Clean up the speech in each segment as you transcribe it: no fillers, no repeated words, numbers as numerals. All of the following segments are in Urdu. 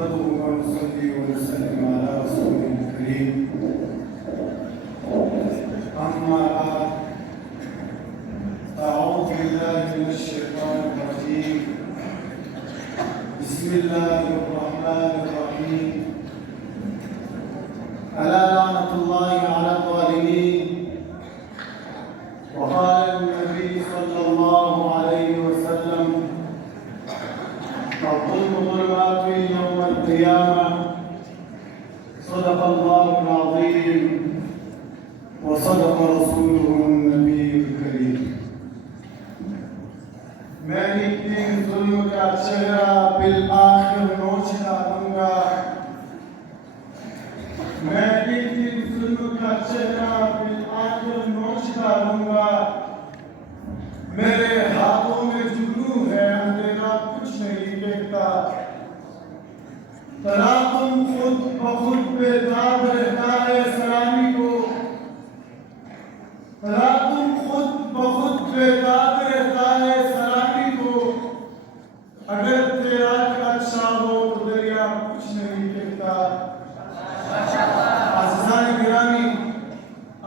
نحمده ونصلي ونسلم على رسوله الكريم أما بعد أعوذ بالله من الشيطان الرجيم بسم الله الرحمن الرحيم ألا لعنة الله على الظالمين وقال النبي صلى الله عليه وسلم الظلم ظلمات يوم القيامة صدق الله العظيم وصدق رسوله النبي الكريم میں ایک دن ظلم کا چہرہ بالآخر نوچ ڈالوں گا میں ایک دن ظلم کا چہرہ بالآخر نوچ ڈالوں گا میرے ہاتھوں میں جگنو ہے اندھیرا کچھ نہیں دیکھتا تراکم خود بخود بیدار رہتا ہے سلامی کو تراکم خود بخود بیدار رہتا ہے سلامی کو اگر تیرا اچھا ہو تو دریا کچھ نہیں دیکھتا عزیزان گرامی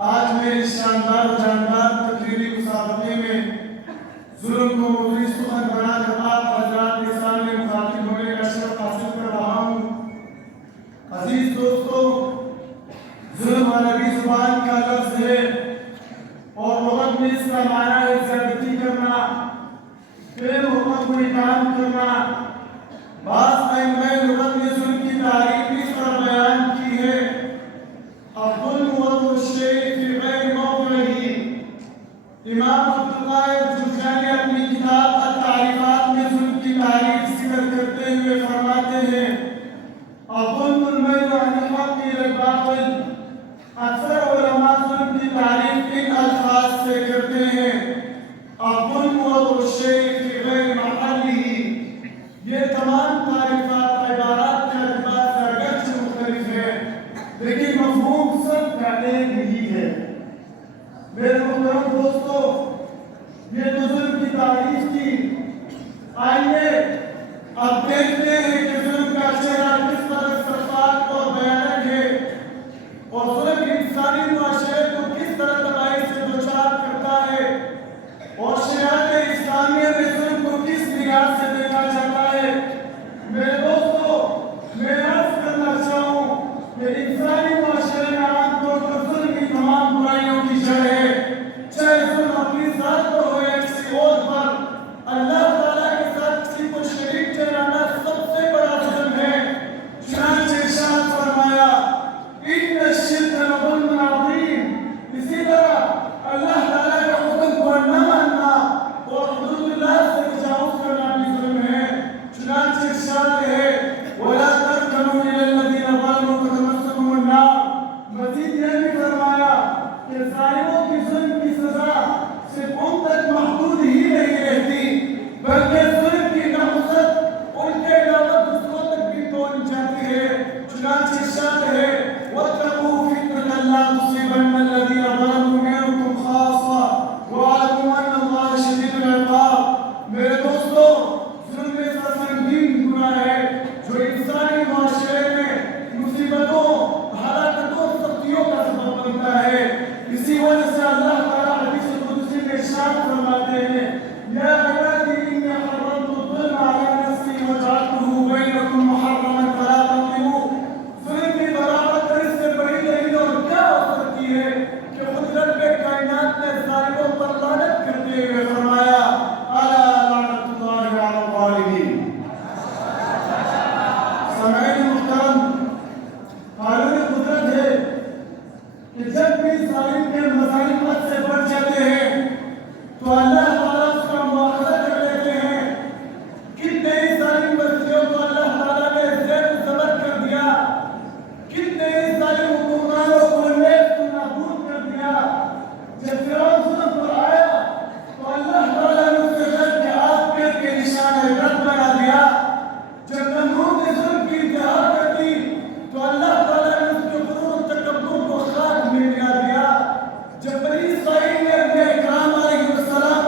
آج میری شاندار جاندار تقریری مسابقے میں ظلم کو موضوعی سخن بنا کر آپ حضرات کے سامنے مخاطب ہونے کا شرف حاصل کر رہا ہوں عزیز دوستو ظلم عربی زبان کا لفظ ہے اور لغت میں اس کا معنی ہے زیادتی کرنا بے حکم کوئی کام کرنا بعض ائمہ لغت نے ظلم کی تعریف اس طرح بیان کی ہے الظلم وضع الشیء فی غیر موضعہ امام عبدالقاہر جرجانی اپنی کتاب التعریفات میں ظلم کی تعریف ذکر کرتے ہوئے فرماتے ہیں الظلم المیل عن الحق الى الباطل اکثر علماء ظلم کی تعریف ان الفاظ سے کرتے ہیں الظلم وضع الشیء فی غیر محلہ یہ تمام تعریفات عبارات کے اعتبار سے اگرچہ مختلف ہے لیکن مفہوم سب کا ایک ہی ہے میرے محترم دوستو یہ تو ظلم کی تعریف کی آئیے اب دیکھتے ہیں کہ ظلم کا چہرہ کس طرح شفاف اور بھیانک ہے اور ظلم انسانی معاشرے کو کس طرح تباہی سے دوچار کرتا ہے اور شریعت اسلامیہ میں ظلم کو کس نگاہ سے دیکھا جاتا ہے میرے دوستو میں عرض کرنا چاہوں کہ انسانی معاشرے میں عام طور پر ظلم کی تمام برائیوں کی جڑ ہے چاہے ظلم اپنی ذات پر ہو یا کسی اور پر اللہ تعالیٰ کے ساتھ کسی کو شریک ٹھہرانا سب سے بڑا ظلم ہے چنانچہ ارشاد فرمایا ان الشرک لظلم عظیم اسی طرح اللہ تعالیٰ کے حکم کو نہ ماننا اور حدود اللہ سے تجاوز کرنا بھی ظلم ہے چنانچہ ارشاد ہے وَلَا تَرْكَنُوا إِلَى الَّذِينَ ظَلَمُوا فَتَمَسَّكُمُ النَّارُ مزید یہ بھی فرمایا کہ ظالموں کی ظلم کی سزا صرف ان تک محدود ہی نہیں رہتی بلکہ ظلم کی نحوست ان کے علاوہ دوسروں تک بھی پہنچ جاتی ہے چنانچہ ارشاد ہے وَاتَّقُوا فِتْنَةً لَا تُصِيبَنَّ الَّذِينَ ظَلَمُوا مِنكُمْ خَاصَّةً وَاعْلَمُوا أَنَّ اللَّهَ شَدِيدُ الْعِقَابِ میرے دوستو ظلم ایسا سنگین گناہ ہے جو انسانی معاشرے میں مصیبتوں ہلاکتوں سختیوں کا سبب بنتا ہے اسی وجہ سے اللہ تعالیٰ حدیث قدسی میں ارشاد فرماتے ہیں یا عبادی انی حرمت الظلم علی نفسی وجعلتہ بینکم محرما فلا تظلموا ظلم کی برابر اس سے بڑی دلیل اور کیا ہو سکتی ہے کہ خود رب کائنات نے ظالموں پر لعنت کرتے ہوئے فرمایا الا لعنت اللہ علی الظالمین سامعین محترم قانون قدرت ہے کہ جب بھی ظالم کے مظالم حد سے بڑھ جاتے ہیں تو اللہ تعالیٰ اس کا مواخذہ کر لیتے ہیں کتنے ہی ظالم بستیوں کو اللہ تعالیٰ نے زیر زبر کر دیا کتنے ہی ظالم حکمرانوں کو نیست و نابود کر دیا جب فرعون ظلم پر آیا تو اللہ تعالیٰ نے اسے رد کے آگ پیر کے نشان رد بنا دیا جب نمرود نے ظلم کی انتہا کر دی تو اللہ تعالیٰ نے اس کے غرور و تکبر کو خاک میں ملا دیا جب بنی اسرائیل نے اپنے اکرام علیہ السلام